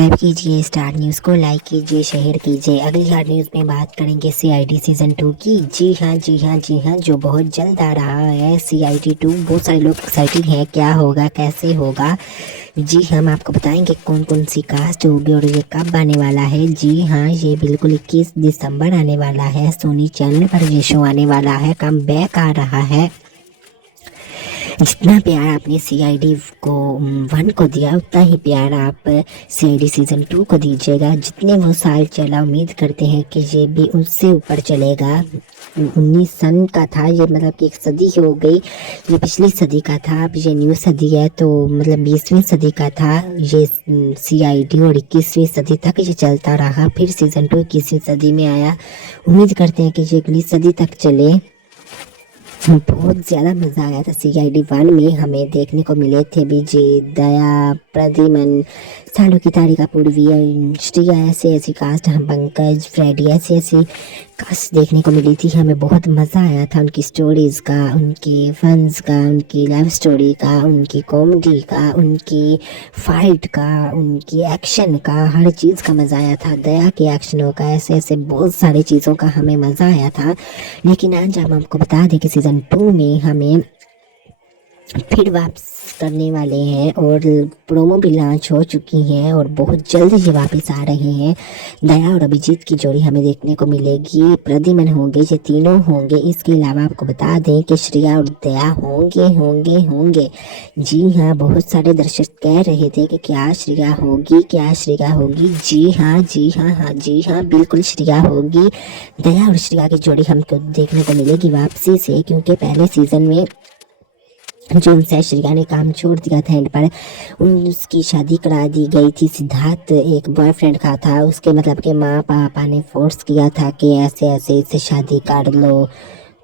Subscribe कीजिए, star news को like कीजिए, शेयर कीजिए। अगली हार्ड न्यूज़ में बात करेंगे सीआईडी सीज़न 2 की। जी हाँ, जो बहुत जल्द आ रहा है सीआईडी 2। बहुत सारे लोग एक्साइटेड हैं, क्या होगा, कैसे होगा। जी हम आपको बताएंगे कौन कौन सी कास्ट होगी और ये कब आने वाला है। जी हाँ, ये बिल्कुल 21 दिसंबर आने वाला है। सोनी चैनल पर ये शो आने वाला है, कम बैक आ रहा है। जितना प्यार आपने सीआईडी को 1 को दिया, उतना ही प्यार आप सीआईडी सीज़न 2 को दीजिएगा। जितने वो साल चला, उम्मीद करते हैं कि ये भी उससे ऊपर चलेगा। 19 सन का था ये, मतलब कि एक सदी हो गई। ये पिछली सदी का था, अब ये न्यू सदी है, तो मतलब 20वीं सदी का था ये सीआईडी, और 21वीं सदी तक ये चलता रहा। फिर सीज़न 2 21वीं सदी में आया। उम्मीद करते हैं कि ये अगली सदी तक चले। बहुत ज़्यादा मज़ा आया था सीआईडी 1 में। हमें देखने को मिले थे विजय, दया, प्रद्युमन, सालू की तारिका, पूर्वी, श्रिया, ऐसी कास्ट, हम पंकज, फ्रेडी, ऐसी कास्ट देखने को मिली थी। हमें बहुत मज़ा आया था उनकी स्टोरीज़ का, उनके फन्स का, उनकी लव स्टोरी का, उनकी कॉमेडी का, उनकी फाइट का, उनकी एक्शन का, हर चीज़ का मज़ा आया था। दया के एक्शनों का, ऐसे बहुत सारी चीज़ों का हमें मज़ा आया था। लेकिन आज हम आपको बता दें कि सीज़न 2 में हमें फिर वापस करने वाले हैं, और प्रोमो भी लॉन्च हो चुकी हैं और बहुत जल्द ये वापस आ रहे हैं। दया और अभिजीत की जोड़ी हमें देखने को मिलेगी। प्रद्युमन होंगे, ये तीनों होंगे। इसके अलावा आपको बता दें कि श्रिया और दया होंगे। जी हाँ, बहुत सारे दर्शक कह रहे थे कि क्या श्रिया होगी। जी हाँ, बिल्कुल श्रिया होगी। दया और श्रिया की जोड़ी हमको देखने को मिलेगी वापसी से, क्योंकि पहले सीज़न में जो उनसे श्रिया ने काम छोड़ दिया था एंड पर उसकी शादी करा दी गई थी। सिद्धार्थ एक बॉयफ्रेंड का था, उसके मतलब के माँ पापा ने फोर्स किया था कि ऐसे इससे शादी कर लो।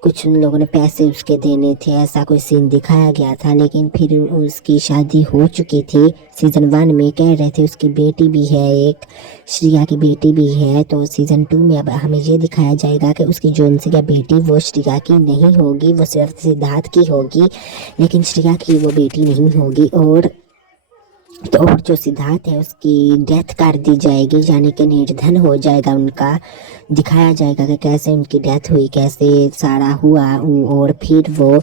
कुछ उन लोगों ने पैसे उसके देने थे, ऐसा कोई सीन दिखाया गया था। लेकिन फिर उसकी शादी हो चुकी थी। सीज़न 1 में कह रहे थे उसकी बेटी भी है, एक श्रिया की बेटी भी है। तो सीज़न 2 में अब हमें ये दिखाया जाएगा कि उसकी जो उनसी का बेटी वो श्रिया की नहीं होगी, वो सिर्फ सिद्धार्थ की होगी। लेकिन श्रिया की वो बेटी नहीं होगी। और जो सिद्धार्थ है उसकी डेथ कर दी जाएगी, यानी कि निर्धन हो जाएगा उनका। दिखाया जाएगा कि कैसे उनकी डेथ हुई, कैसे सारा हुआ। और फिर वो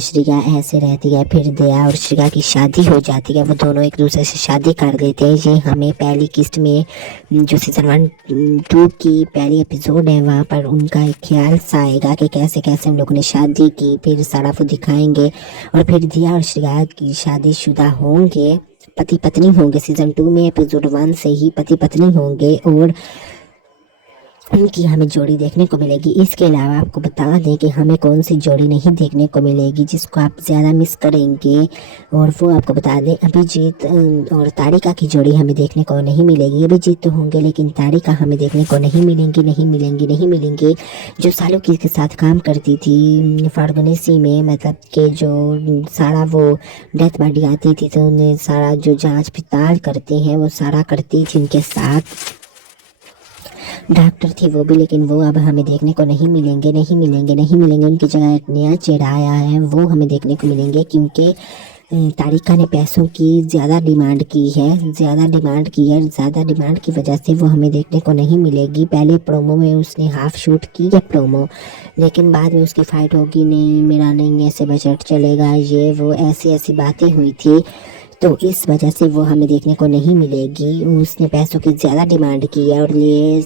श्रिया ऐसे रहती है। फिर दया और श्रिया की शादी हो जाती है, वो दोनों एक दूसरे से शादी कर देते हैं। ये हमें पहली किस्त में जो सीज़न 1-2 की पहली एपिसोड है, वहाँ पर उनका एक ख्याल सा आएगा कि कैसे कैसे उन लोगों ने शादी की। फिर सारा वो दिखाएंगे। और फिर दया और श्रिया की शादीशुदा होंगे, पति पत्नी होंगे। सीज़न 2 में एपिसोड 1 से ही पति पत्नी होंगे और उनकी हमें जोड़ी देखने को मिलेगी। इसके अलावा आपको बता दें कि हमें कौन सी जोड़ी नहीं देखने को मिलेगी जिसको आप ज़्यादा मिस करेंगे, और वो आपको बता दें अभिजीत और तारिका की जोड़ी हमें देखने को नहीं मिलेगी। अभिजीत तो होंगे लेकिन तारिका हमें देखने को नहीं मिलेंगी। जो सालों की के साथ काम करती थी फार्गोनेसी में, मतलब कि जो सारा वो डेथ बॉडी आती थी तो उन्हें सारा जो जाँच पड़ताल करते हैं वो सारा करती थी उनके साथ, डॉक्टर थी वो भी। लेकिन वो अब हमें देखने को नहीं मिलेंगे। उनकी जगह एक नया चेहरा आया है, वो हमें देखने को मिलेंगे। क्योंकि तारिका ने पैसों की ज़्यादा डिमांड की है, ज़्यादा डिमांड की वजह से वो हमें देखने को नहीं मिलेगी। पहले प्रोमो में उसने हाफ शूट की है प्रोमो, लेकिन बाद में उसकी फ़ाइट होगी, नहीं मेरा नहीं ऐसे बजट चलेगा, ये वो ऐसी बातें हुई थी। तो इस वजह से वो हमें देखने को नहीं मिलेगी। उसने पैसों की ज़्यादा डिमांड की है और ये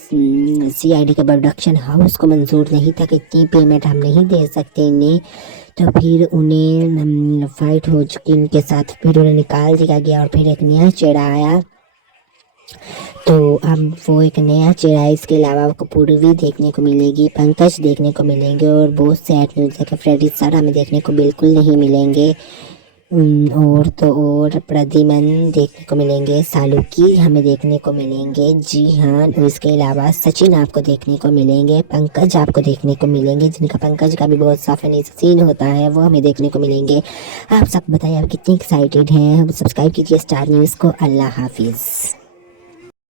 सीआईडी के प्रोडक्शन हाउस को मंजूर नहीं था कि इतनी पेमेंट हम नहीं दे सकते इन्हें। तो फिर उन्हें फाइट हो चुकी उनके साथ, फिर उन्हें निकाल दिया गया और फिर एक नया चेहरा आया। तो अब वो एक नया चेहरा है। इसके अलावा आपको पूर्वी देखने को मिलेगी, पंकज देखने को मिलेंगे, और बहुत सैड न्यूज़ है कि फ्रेडी सर हमें देखने को बिल्कुल नहीं मिलेंगे। और प्रद्युमन देखने को मिलेंगे, सालू की हमें देखने को मिलेंगे। जी हाँ, इसके अलावा सचिन आपको देखने को मिलेंगे, पंकज आपको देखने को मिलेंगे, जिनका पंकज का भी बहुत सा फनी सीन होता है, वो हमें देखने को मिलेंगे। आप सब बताइए आप कितने एक्साइटेड हैं। सब्सक्राइब कीजिए स्टार न्यूज़ को। अल्लाह हाफिज़।